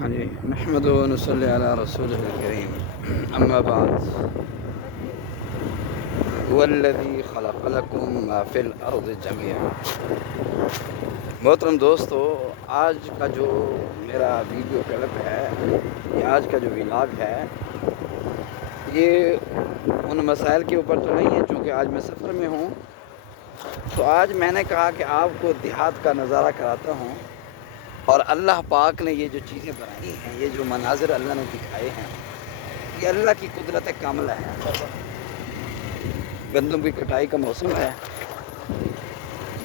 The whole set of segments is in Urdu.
ہاں جی، نحمدہ و نصلی علی رسولہ الکریم، اما بعد، والذی خلق لکم ما فی الارض جمیعا۔ محترم دوستو، آج کا جو میرا ویڈیو کلپ ہے، یہ آج کا جو ولاگ ہے، یہ ان مسائل کے اوپر تو نہیں ہے چونکہ آج میں سفر میں ہوں، تو آج میں نے کہا کہ آپ کو دیہات کا نظارہ کراتا ہوں، اور اللہ پاک نے یہ جو چیزیں بنائی ہیں، یہ جو مناظر اللہ نے دکھائے ہیں، یہ اللہ کی قدرت کاملہ ہے۔ گندم کی کٹائی کا موسم ہے،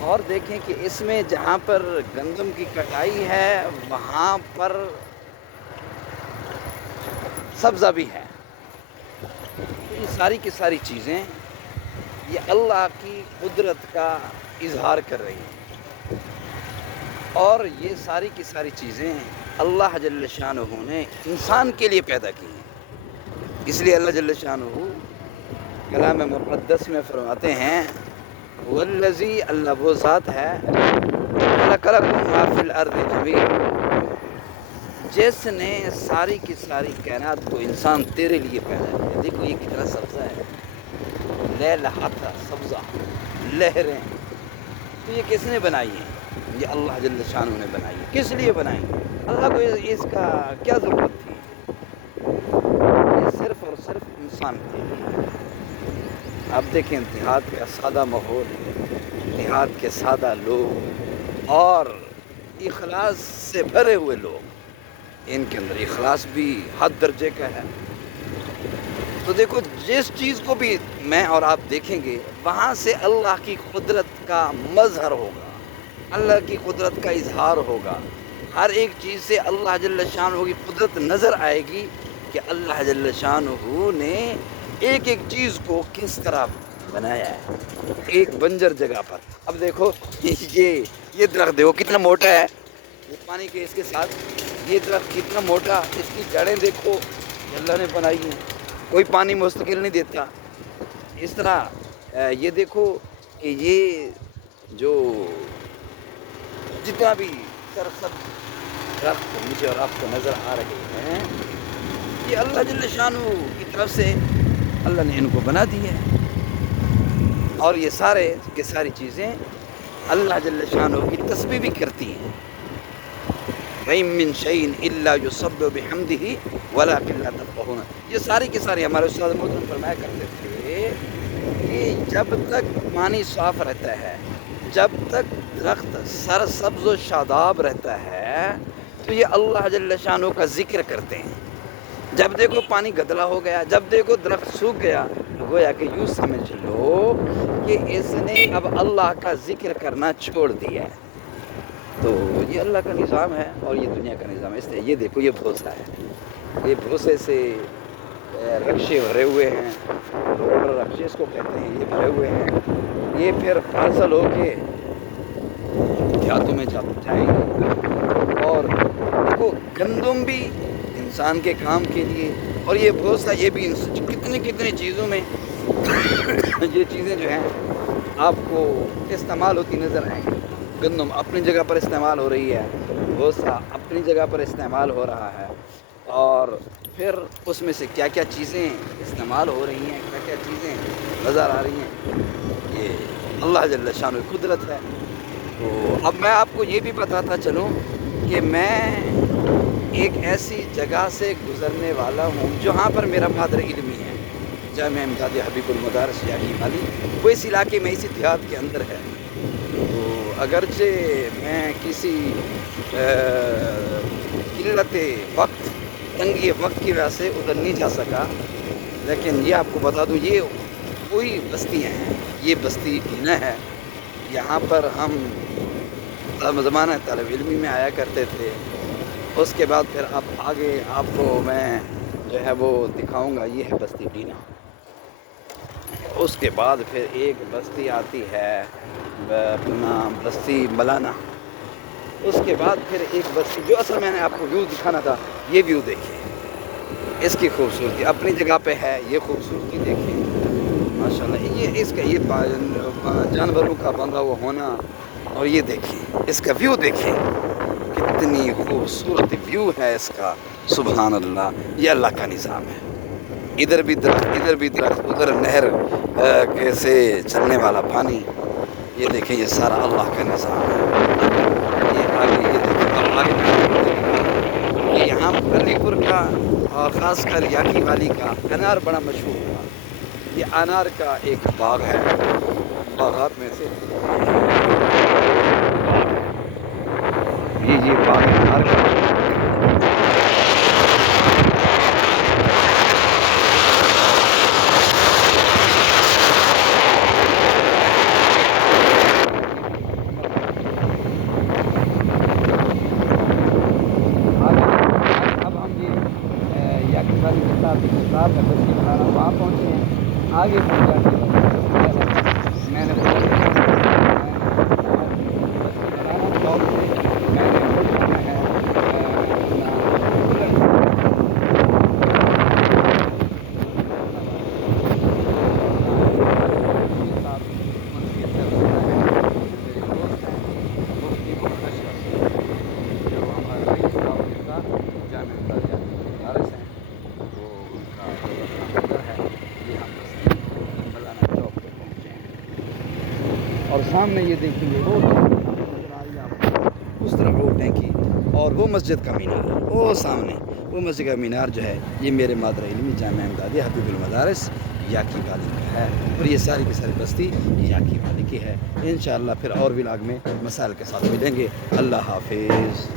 اور دیکھیں کہ اس میں جہاں پر گندم کی کٹائی ہے وہاں پر سبزہ بھی ہے۔ یہ ساری کی ساری چیزیں یہ اللہ کی قدرت کا اظہار کر رہی ہیں، اور یہ ساری کی ساری چیزیں اللہ جل شانہ نے انسان کے لیے پیدا کی ہیں۔ اس لیے اللہ جل شانہ کلام مقدس میں فرماتے ہیں، والذی، اللہ وہ ذات ہے، خلق لکم ما فی الارض جمیعا، جس نے ساری کی ساری کائنات کو انسان تیرے لیے پیدا کیا۔ دیکھو یہ کتنا سبزہ ہے، لہلہاتا سبزہ، لہریں، تو یہ کس نے بنائی ہیں؟ یہ اللہ جل شانہ نے بنائی ہے۔ کس لیے بنائی؟ اللہ کو اس کا کیا ضرورت تھی؟ یہ صرف اور صرف انسان کے لیے۔ اب دیکھیں دیہات کا سادہ ماحول، دیہات کے سادہ لوگ اور اخلاص سے بھرے ہوئے لوگ، ان کے اندر اخلاص بھی حد درجے کا ہے۔ تو دیکھو جس چیز کو بھی میں اور آپ دیکھیں گے وہاں سے اللہ کی قدرت کا مظہر ہوگا، اللہ کی قدرت کا اظہار ہوگا۔ ہر ایک چیز سے اللہ جل شانہ کی قدرت نظر آئے گی کہ اللہ جل شانہ نے ایک ایک چیز کو کس طرح بنایا ہے، ایک بنجر جگہ پر۔ اب دیکھو یہ درخت دیکھو کتنا موٹا ہے، یہ پانی کے اس کے ساتھ، یہ درخت کتنا موٹا، اس کی جڑیں دیکھو یہ اللہ نے بنائی ہیں، کوئی پانی مستقل نہیں دیتا۔ اس طرح یہ دیکھو کہ یہ جو جتنا بھی سرسبز درخت مجھے اور آپ کو نظر آ رہے ہیں، یہ اللہ جل شانہ کی طرف سے اللہ نے ان کو بنا دی ہے، اور یہ سارے کی ساری چیزیں اللہ جل شانہ کی تسبیح بھی کرتی ہیں۔ وَإِن مِّن شَيْءٍ إِلَّا يُسَبِّحُ بِحَمْدِهِ وَلَٰكِن لَّا تَفْقَهُونَ۔ یہ ساری کی ساری ہمارے استاد محترم فرمایا کرتے تھے کہ جب تک پانی صاف رہتا ہے، جب تک درخت سرسبز و شاداب رہتا ہے، تو یہ اللہ جل شانہ کا ذکر کرتے ہیں۔ جب دیکھو پانی گدلا ہو گیا، جب دیکھو درخت سوکھ گیا، گویا کہ یوں سمجھ لو کہ اس نے اب اللہ کا ذکر کرنا چھوڑ دیا ہے۔ تو یہ اللہ کا نظام ہے اور یہ دنیا کا نظام ہے۔ اس لیے یہ دیکھو یہ بھوسا ہے، یہ بھوسے سے رکشے بھرے ہوئے ہیں، روڈ رکشے اس کو کہتے ہیں، یہ بھرے ہوئے ہیں، یہ پھر پارسل ہو کے دیہاتوں میں جائیں گے۔ اور دیکھو گندم بھی انسان کے کام کے لیے، اور یہ بھوسا یہ بھی کتنی چیزوں میں یہ چیزیں جو ہیں آپ کو استعمال ہوتی نظر آئیں گی۔ گندم اپنی جگہ پر استعمال ہو رہی ہے، بھوسا اپنی جگہ پر استعمال ہو رہا ہے، اور پھر اس میں سے کیا کیا چیزیں استعمال ہو رہی ہیں، کیا کیا چیزیں نظر آ رہی ہیں، یہ اللہ جل شانہ کی قدرت ہے۔ تو اب میں آپ کو یہ بھی بتاتا چلوں کہ میں ایک ایسی جگہ سے گزرنے والا ہوں جہاں پر میرا مادر علمی ہے، جامعہ امداد حبیب المدارس یاغی مالی، وہ اس علاقے میں اسی دیہات کے اندر ہے۔ تو اگرچہ میں کسی قلت وقت، تنگی وقت کی وجہ سے ادھر نہیں جا سکا، لیکن یہ آپ کو بتا دوں یہ وہی بستیاں ہیں، یہ بستی ڈینا ہے۔ یہاں پر ہم زمانہ طالب علمی میں آیا کرتے تھے۔ اس کے بعد پھر اب آگے آپ کو میں جو ہے وہ دکھاؤں گا، یہ ہے بستی ڈینا۔ اس کے بعد پھر ایک بستی آتی ہے اپنا بستی ملانا۔ اس کے بعد پھر ایک بستی جو اصل میں نے آپ کو ویو دکھانا تھا، یہ ویو دیکھیں، اس کی خوبصورتی اپنی جگہ پہ ہے، یہ خوبصورتی دیکھیں ماشاءاللہ، یہ اس کا یہ جانوروں کا بندھا ہوا ہونا، اور یہ دیکھیں اس کا ویو دیکھیں، کتنی خوبصورت ویو ہے اس کا، سبحان اللہ. یہ اللہ کا نظام ہے. ادھر بھی درخت ادھر نہر کے سے چلنے والا پانی. یہ دیکھیں یہ سارا اللہ کا نظام ہے. یہ آگے یہ دیکھیں اب آگے یہ یہاں علی پور کا اور خاص کر یاکی والی کا انار بڑا مشہور تھا. یہ انار کا ایک باغ ہے، باغات میں سے یہ باغ انار کا. میں بچی بنا رہا ہوں، وہاں پہنچے ہیں. آگے پہنچا کے میں نے اور سامنے یہ دیکھیں گے روڈ نظر آ رہی ہے آپ کو، اس طرح روڈ ٹینکی اور وہ مسجد کا مینار، وہ سامنے وہ مسجد کا مینار جو ہے یہ میرے مادر علمی جامعہ امدادیہ حبیب المدارس یاکی والی کا ہے. اور یہ ساری کی ساری بستی یاکی والی کی ہے. انشاءاللہ پھر اور ولاگ میں مسائل کے ساتھ ملیں گے. اللہ حافظ.